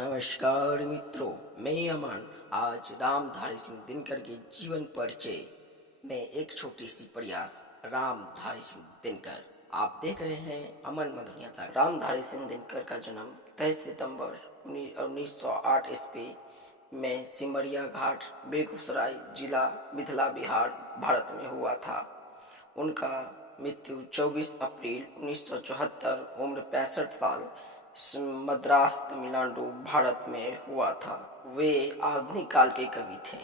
नमस्कार मित्रों, मैं अमन। आज रामधारी सिंह दिनकर के जीवन परिचय में एक छोटी सी प्रयास। रामधारी सिंह दिनकर। आप देख रहे हैं अमन मधुनिया तक। रामधारी सिंह दिनकर का जन्म 23 सितंबर 1908 ईस्वी में सिमरिया घाट, बेगूसराय जिला, मिथिला, बिहार, भारत में हुआ था। उनका मृत्यु 24 अप्रैल 1974, उम्र 65 साल, मद्रास, तमिलनाडु, भारत में हुआ था। वे आधुनिक काल के कवि थे।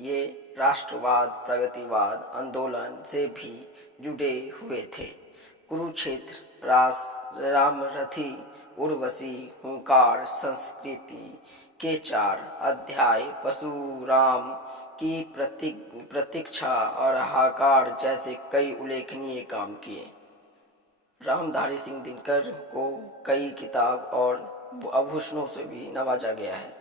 ये राष्ट्रवाद, प्रगतिवाद आंदोलन से भी जुड़े हुए थे। कुरुक्षेत्र, रामरथी, उर्वशी, हुंकार, संस्कृति के 4 अध्याय, परशुराम की प्रतीक्षा और हाहाकार जैसे कई उल्लेखनीय काम किए। रामधारी सिंह दिनकर को कई किताब और आभूषणों से भी नवाजा गया है।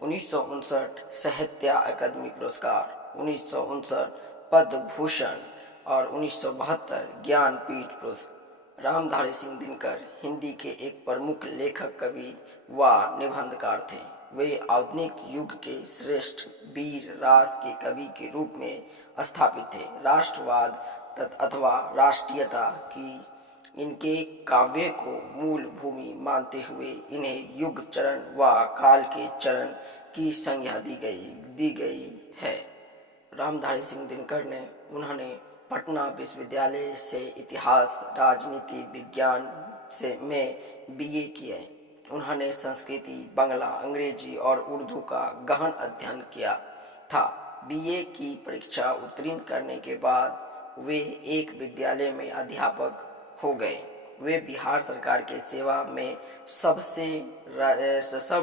1959 साहित्य अकादमी पुरस्कार, 1959 पद्म भूषण और 1972 ज्ञानपीठ पुरस्कार। रामधारी सिंह दिनकर हिंदी के एक प्रमुख लेखक, कवि व निबंधकार थे। वे आधुनिक युग के श्रेष्ठ वीर रास के कवि के रूप में स्थापित थे। राष्ट्रवाद अथवा राष्ट्रीयता की इनके काव्य को मूल भूमि मानते हुए इन्हें युग चरण व काल के चरण की संज्ञा दी गई है। रामधारी सिंह दिनकर उन्होंने पटना विश्वविद्यालय से इतिहास, राजनीति विज्ञान में बीए किए। उन्होंने संस्कृति, बांग्ला, अंग्रेजी और उर्दू का गहन अध्ययन किया था। बीए की परीक्षा उत्तीर्ण करने के बाद वे एक विद्यालय में अध्यापक हो गए। वे बिहार सरकार के सेवा में सब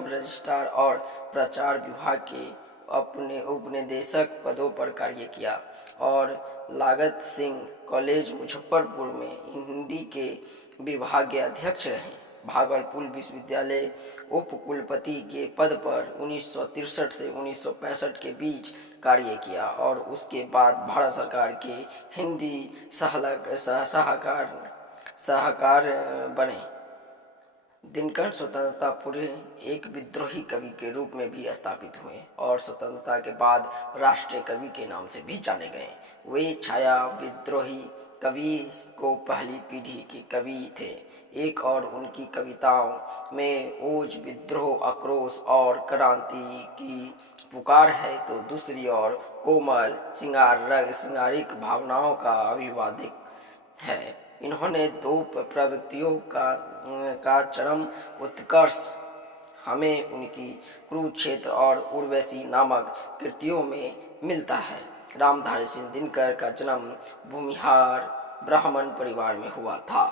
रजिस्ट्रार और प्रचार विभाग के अपने उपनिदेशक पदों पर कार्य किया और लागत सिंह कॉलेज मुजफ्फरपुर में हिंदी के विभागीय अध्यक्ष रहे। भागलपुर विश्वविद्यालय उपकुलपति के पद पर 1963 से 1965 के बीच कार्य किया और उसके बाद भारत सरकार के हिंदी सलाहकार बने। दिनकर स्वतंत्रता पूर्व एक विद्रोही कवि के रूप में भी स्थापित हुए और स्वतंत्रता के बाद राष्ट्रीय कवि के नाम से भी जाने गए। वे छाया विद्रोही कवि को पहली पीढ़ी के कवि थे। एक और उनकी कविताओं में ओज, विद्रोह, आक्रोश और क्रांति की पुकार है, तो दूसरी ओर कोमल सिंगारिक भावनाओं का अभिवादक है। इन्होंने 2 प्रवृत्तियों का चरम उत्कर्ष हमें उनकी कुरुक्षेत्र और उर्वशी नामक कृतियों में मिलता है। रामधारी सिंह दिनकर का जन्म भूमिहार ब्राह्मण परिवार में हुआ था।